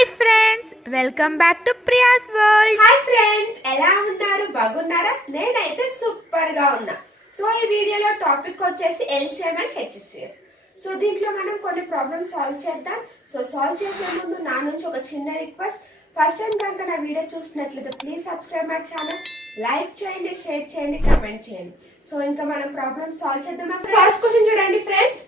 Hi friends, welcome back to Priya's world. Hi friends, ఎలా ఉన్నారు? బాగున్నారా? నేనైతే సూపర్ గా ఉన్నా. సో ఈ వీడియోలో టాపిక్ వచ్చేసి ఎల్సిఎం అండ్ హెచ్సిఎఫ్. సో దీంట్లో మనం కొన్ని ప్రాబ్లమ్స్ సాల్వ్ చేద్దాం. సో సాల్వ్ చేసే ముందు నా నుంచి ఒక చిన్న రిక్వెస్ట్. ఫస్ట్ టైం కనుక నా వీడియో చూస్తున్నట్లయితే please subscribe my channel, like చేయండి, షేర్ చేయండి, కమెంట్ చేయండి. సో ఇంకా మనం ప్రాబ్లమ్స్ సాల్వ్ చేద్దాం. ఫస్ట్ క్వశ్చన్ చూడండి friends.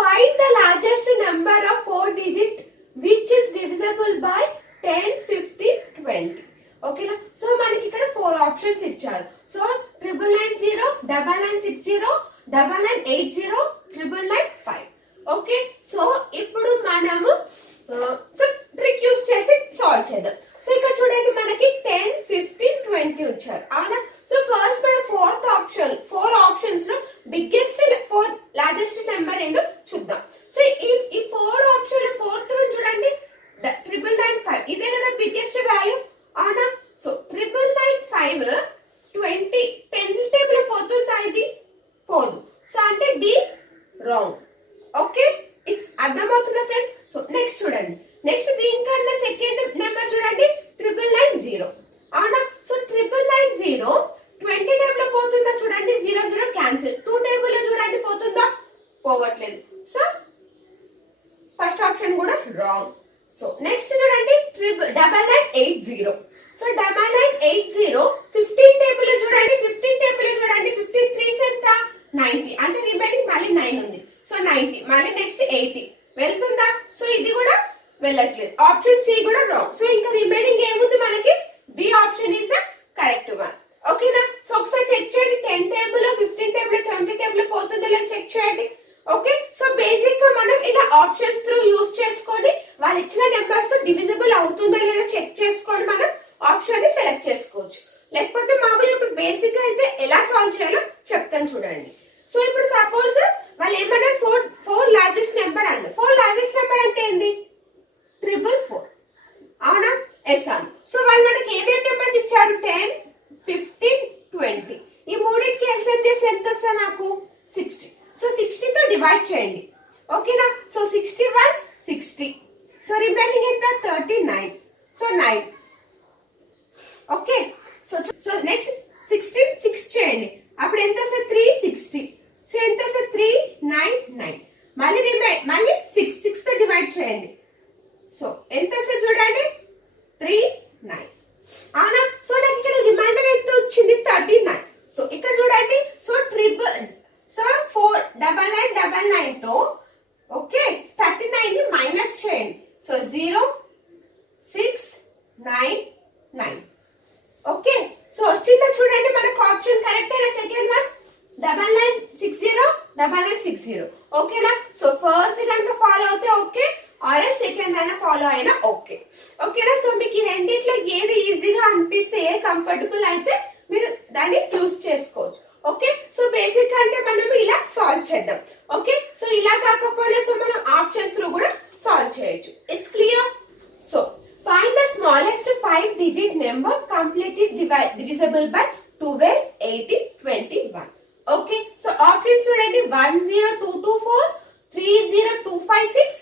Find the largest number of 4 digit which is divisible by 10, 15, 20. ఓకేనా? సో మనకి ఇక్కడ 4 ఆప్షన్స్ ఇచ్చారు. సో 9990, 9960, 9980, 995. ఓకే, సో ఇప్పుడు మనము ట్రిక్ యూస్ చేసి సాల్వ్ చేద్దాం. సో ఇక్కడ చూడండి, మనకి 10, 15, 20 వచ్చారు, అవునా? సో ఫస్ట్ మనం ఫోర్ ఆప్షన్స్ లో బిగ్గెస్ట్ 4 లార్జెస్ట్ నెంబర్ ఏంటో చూద్దాం. సో ఈ 4 ఆప్షన్ ఫోర్త్ వన్ చూడండి, 9995. ఇదే కదా బిగ్గెస్ట్ వాల్యూ, అవునా? సో 9995 20 10 టేబుల్ పోతుందా? ఇది పోదు. సో అంటే డి రాంగ్. ఓకే, ఇట్స్ అర్థమవుతుందా ఫ్రెండ్స్? సో నెక్స్ట్ చూడండి, నెక్స్ట్ దీనికన్నా సెకండ్ నెంబర్ చూడండి, 9990, అవునా? సో 9990 20 టేబుల్ పోతుందా? చూడండి, 00 క్యాన్సిల్. 2 టేబుల్ చూడండి, పోతుందా? పోవట్లేదు. సో ఫస్ట్ ఆప్షన్ కూడా రాంగ్. సో నెక్స్ట్ చూడండి, 9980. సో 9980 15 టేబుల్ చూడండి, 15 టేబుల్ చూడండి, 15 3s ఎంత? 90. అంటే రిమైనింగ్ మళ్ళీ 9 ఉంది. సో 90 మళ్ళీ నెక్స్ట్ 80 వెళ్తుందా? సో ఇది కూడా వెళ్ళట్లేదు. ఆప్షన్ సి కూడా రాంగ్. సో ఇంకా రిమైనింగ్ ఏముంది మనకి? B option is the correct one. ఓకేనా? సో ఒకసారి చెక్ చేయండి, 10 టేబుల్, 15 టేబుల్, 20 టేబుల్ పోతుందో లేదో చెక్ చేయండి. ఓకే, సో బేసిక్ గా మనం ఇలా ఆప్షన్స్ త్రూ యూజ్ చేసుకొని వాళ్ళు ఇచ్చిన నెంబర్స్ తో డివిజిబుల్ అవుతుందో లేదో చెక్ చేసుకొని మనం ఆప్షన్ ని సెలెక్ట్ చేసుకోవచ్చు. లేకపోతే మామూలుగా ఇప్పుడు బేసిక్ గా అయితే ఎలా సాల్వ్ చేయాలో చెప్తాను చూడండి. సో ఇప్పుడు సపోజ్ వాళ్ళు ఏమన్నారు, 4 లార్జెస్ట్ నెంబర్ అన్నారు. 4 లార్జెస్ట్ నెంబర్ అంటే ఏంది? 444, అవునా? ఎస్ అను. సో వాళ్ళు మనకి ఏమేమి నెంబర్స్ ఇచ్చారు? 10, 15, 20. ఈ మూడింటికి ఎల్సిఎం చేసి ఎంత వస్తా నాకు? 60. సో 60 తో డివైడ్ చేయండి. ఓకేనా? సో 60 1 60. సో రిమైనింగ్ ఎంత? 39. సో 9. ఓకే, సో నెక్స్ట్ 16 6 చేయండి. అప్పుడు ఎంత వస్తుంది? 360. సో ఎంత వస్తుంది? 399. మళ్ళీ 6 తో డివైడ్ చేయండి. సో ఎంత వస్తుంది చూడండి? 39, అవునా? సో నాకు ఇక్కడ రిమైండర్ ఎంత వచ్చింది? 39. సో ఇక్కడ చూడండి, సో 49999 తో ఓకే 39 ని మైనస్ చేయండి. సో 0 6 9 9. ఓకే, సో వచ్చిందా చూడండి మనకు ఆప్షన్ కరెక్ట్ అయినా సెకండ్ వన్ 9960 9960. ఓకేనా? సో ఫస్ట్ కనుక ఫాలో అవుతే ఓకే, ఆర్ సెకండ్ అయినా ఫాలో అయినా ఓకే. ఓకేనా? సో మీకు ఈ రెండిట్లో ఏది ఈజీగా అనిపిస్తే, ఏ కంఫర్టబుల్ అయితే మీరు దాన్ని చూస్ చేసుకోవచ్చు. ఓకే, సో బేసిక్ అంటే మనం ఇలా సాల్వ్ చేద్దాం. ఓకే, సో ఇలా కాకపోతే సో మనం ఆప్షన్ త్రూ కూడా సాల్వ్ చేయొచ్చు. It's clear? So find the smallest 5 digit number completely divisible by 12, 18, 21. Okay, so options చూడండి, 10224, 30256,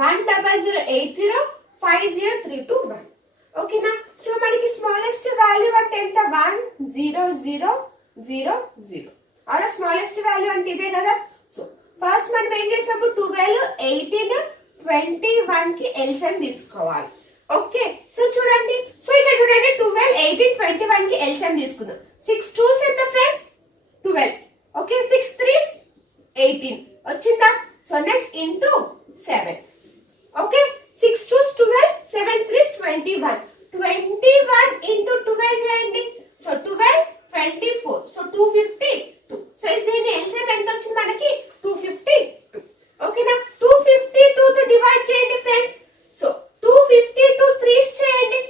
10080, 50321. ఓకేనా? సో మనకి స్మాలెస్ట్ వాల్యూ అంటే ఎంత? 10000. ఆర్ స్మాలెస్ట్ వాల్యూ అంటే ఇదే కదా. సో ఫస్ట్ మనం ఏం చేస్తాము? 12, 18, 21 కి ఎల్సిఎం తీసుకోవాలి. ఓకే, సో చూడండి, సో ఇక్కడ చూడండి 12, 18, 21 కి ఎల్సిఎం తీసుకుందాం. 6 2s ఎంత ఫ్రెండ్స్? 12. ఓకే, 6 3s 18 వచ్చిందా? So next into 7. Okay, 6 2s 12, 7 3s 21. 21 into 12 చేయండి. సో 12 24. సో 252. సో దీని ఎల్సిఎం ఎంత వచ్చింది మనకి? 252. ఓకేనా? 252 తో డివైడ్ చేయండి ఫ్రెండ్స్. సో 252 3s చేయండి.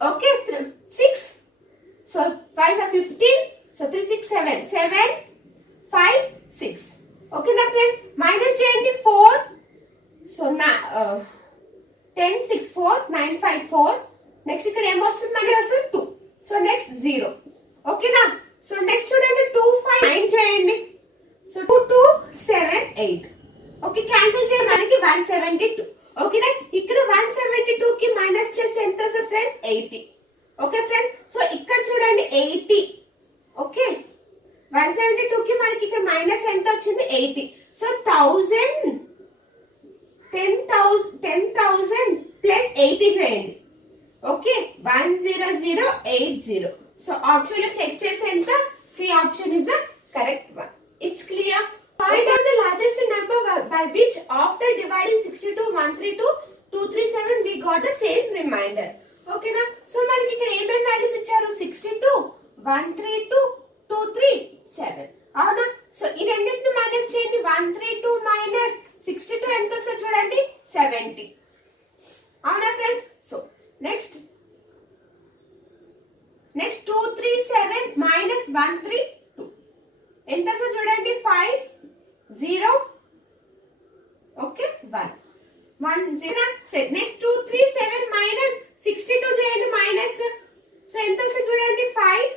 ఓకే, 6. సో 5 15. సో 3 6 7 7 5 6. ఓకేనా ఫ్రెండ్స్? మైనస్ చేయండి 4. సో 10 6 4 9 5 4. నెక్స్ట్ ఇక్కడ ఏమొస్తుంది మనకి? అసలు 2. So next 0. ఓకేనా? సో నెక్స్ట్ చూడండి 2 5 9 చేయండి. సో 2 2 7 8. ఓకే, క్యాన్సిల్ చేయండి, మనకి 172. ఓకేనా? ఇక్కడ 172 80. ఓకే ఫ్రెండ్స్, సో ఇక్కడ చూడండి 80. ఓకే, 172కి మనకి ఇక్కడ మైనస్ ఎంత వచ్చింది 80. సో 10,000 ప్లస్ 80 చేయండి. ఓకే, 10080. సో ఆప్షన్ లో చెక్ చేసి ఎంత, C option is the correct one. It's clear. Find out the largest number by which after dividing 62, 132, 237 we got the same remainder. ఓకేనా, సో మనకి ఇక్కడ ఏమేమి వాల్యూస్ ఇచ్చారు, 62, 132, 237. అవునా, సో ఈ రెండింటిని మైనస్ చేయండి. 132 మైనస్ 62 ఎంత వస్తుంది చూడండి, 70. అవునా ఫ్రెండ్స్, సో నెక్స్ట్ 237 మైనస్ 132 ఎంత వస్తుంది చూడండి, 5 0. ఓకే, 1 0. నెక్స్ట్ 237 మైనస్ 62 చేయండి మైనస్. సో ఎంత వస్తుంది చూడండి, 5.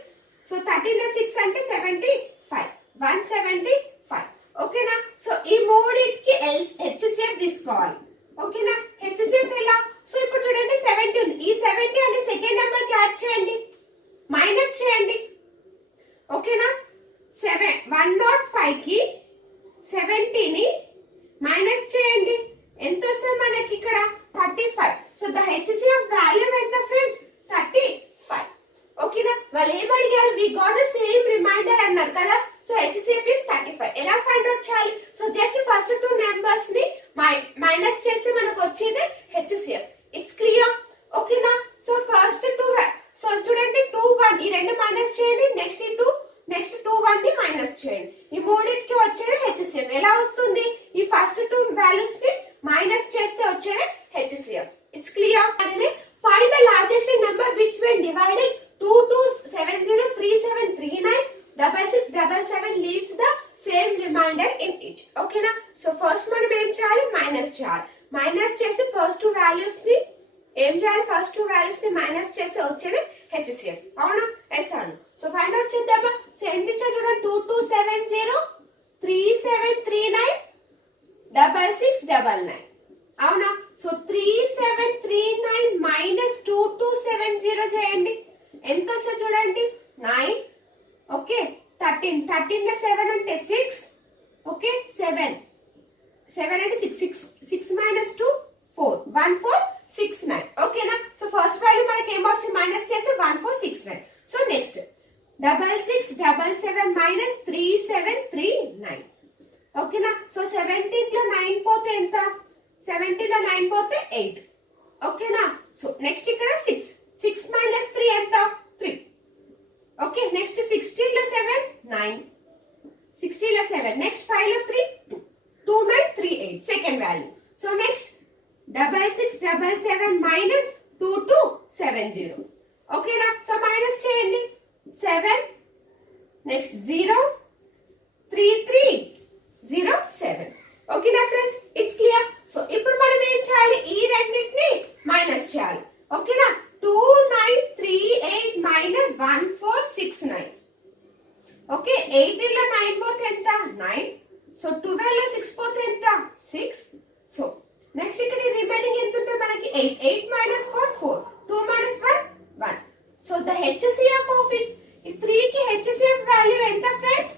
సో 13 లో 6 అంటే 75, 175. ఓకేనా, సో ఈ మూడింటికి హెచ్సిఎఫ్ తీసుకోవాలి. ఓకేనా, హెచ్సిఎఫ్ ఎలా, సో ఇప్పుడు చూడండి 70 ఉంది. ఈ 70 అనే సెకండ్ నెంబర్ కి యాడ్ చేయండి, మైనస్ చేయండి. ఓకేనా, 105 కి 70ని మైనస్ చేయండి. ఎంత వస్తుంది మనకి ఇక్కడ, 35. సో ద హెచ్సిఎఫ్ వాల్యూ ఎంత ఫ్రెండ్స్, 35. ఓకేనా, వాళ్ళు ఏం అడిగారు, we got the same remainder అన్నారు కదా. So HCF is 35. ఎలా ఫైండ్ అవుట్ చేయాలి, సో జస్ట్ ఫస్ట్ 2 నెంబర్స్ ని మైనస్ చేస్తే మనకు వచ్చేది హెచ్సిఎఫ్. It's clear. ఓకేనా, సో ఫస్ట్ 2, సో చూడండి 2 1 ఈ రెండు మైనస్ చేయండి. నెక్స్ట్ 2 1 ని మైనస్ చేయండి. ఈ మూడింటికి వచ్చేది హెచ్సిఎఫ్. ఎలా వస్తుంది, ఈ ఫస్ట్ 2 వాల్యూస్ ని మైనస్ చేస్తే వచ్చేది HCF. It's clear. Find the largest number which when divided 22703739 6677 leaves the same remainder in each. ఓకేనా, సో ఫస్ట్ మనం ఏం చేయాలి, మైనస్ చేయాలి. మైనస్ చేసి ఫస్ట్ 2 వాల్యూస్ ని ఏం చేయాలి, ఫస్ట్ 2 వాల్యూస్ ని మైనస్ చేస్తే వచ్చేది హెచ్సిఎఫ్. అవునా, ఎస్ అను. సో ఫైండ్ అవుట్ చేద్దామా. సో ఎంత ఇచ్చా చూడండి, 2270 3739 6699. అవునా, సో 3739 మైనస్ 2270 చేయండి. ఎంత వస్తుంది చూడండి, 9. ఓకే, 13 లో 7 అంటే 6. ఓకే, 7 అంటే 6 మైనస్ 2 4, 1469. ఓకేనా, సో ఫస్ట్ వాల్యూ మనకి ఏమొచ్చింది, మైనస్ చేసి 1469. So next 6677 minus 3739. ఓకేనా, సో 17 లో 9 పోతే ఎంత, 17 లో 9 పోతే 8. ఓకేనా, సో నెక్స్ట్ ఇక్కడ 6 మైనస్ 3 ఎంత, 3. ఓకే, నెక్స్ట్ 16 లో 7 9, 16 లో 7. నెక్స్ట్ 5 లో 3 2, 2938 second value. So next 6677 minus 2270. ఓకేనా, సో మైనస్ చేయండి. 7 నెక్స్ట్ 0 3307. ఓకేనా ఫ్రెండ్స్, ఇట్స్ క్లియర్. సో ఇప్పుడు మనం ఏం చేయాలి, ఈ రెండింటిని మైనస్ చేయాలి. ఓకేనా, 2938 మైనస్ 1469. ఓకే, 18 లో 9 పోతే ఎంత, 9. సో 12 లో 6 పోతే ఎంత, 6. సో నెక్స్ట్ ఇక్కడ రిమైనింగ్ ఎంత ఉంటే మనకి 8 minus 4 4, 2 minus 1 1. So the HCF of it, ఈ 3 కి హెచ్సిఎఫ్ వాల్యూ ఎంత ఫ్రెండ్స్,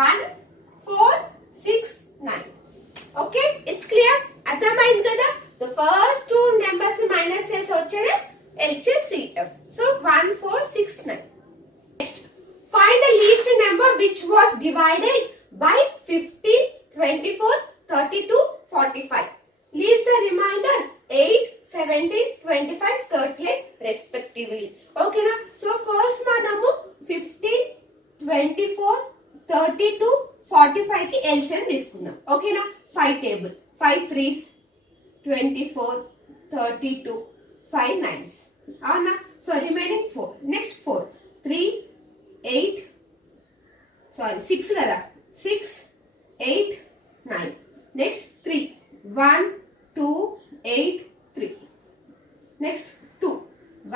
1469. Okay, it's clear. అర్థమైంది కదా. ద ఫస్ట్ 2 నెంబర్స్ ని మైనస్ చేసి వచ్చేది HCF. So 1469. Next find the least number which was divided by 15, 24, 32, 45. Leaves the remainder 8, 17, 25, 38 respectively. ఓకేనా, so first మనము 15, 24, 32, 45 కి ఎల్సిఎం తీసుకుందాం. ఓకేనా, 5 టేబుల్, 5 3s 24, 32, 5 9s. అవునా, సో రిమైనింగ్ 4. నెక్స్ట్ 4 3 8 6 కదా, 6 8 9. నెక్స్ట్ 3 1 2 8 3. నెక్స్ట్ 2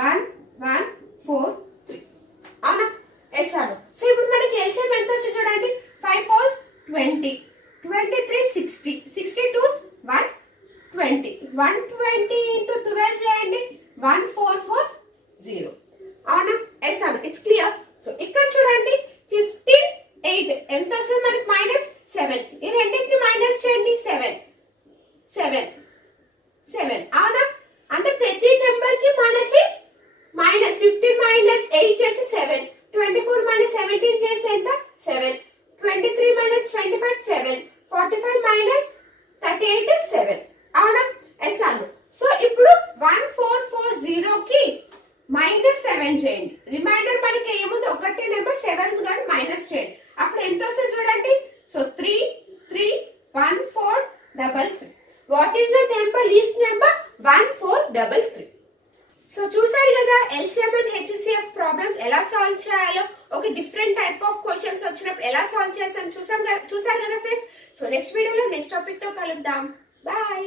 1 1 4 3. అవునా, ఎస్ అను. సో ఇప్పుడు మనకి ఎల్సిఎం ఎంత వచ్చి చూడండి, 5 4s 20, 23 60, 62 120. 120 into 12 చేయండి, 144 7 అవునా? అంటే ప్రతి నెంబర్ కి మనకి మైనస్ 15 మైనస్ 8 చేసి 7, 24 మైనస్ 17 చేసి ఎంత 7, 23 మైనస్ 25 7, 45 మైనస్ 38 7 అవునా? ఎస్ అను. సో ఇప్పుడు 1440 కి మైనస్ 7 చేయండి. రిమైండర్ మనకి ఏముంది, ఒకటే నెంబర్ 7 కానీ మైనస్ చేయండి. అప్పుడు ఎంత వస్తుంది చూడండి. So 3 3 1 4 3. What is the number, least number 1433. So చూసారు కదా ఎల్సిఎం అండ్ హెచ్సిఎఫ్ ప్రాబ్లమ్స్ ఎలా సాల్వ్ చేయాలో, ఒక డిఫరెంట్ టైప్ ఆఫ్ క్వశ్చన్స్ వచ్చినప్పుడు ఎలా సాల్వ్ చేస్తాం చూసారు కదా ఫ్రెండ్స్. సో నెక్స్ట్ వీడియోలో నెక్స్ట్ టాపిక్ తో కలుద్దాం. బాయ్.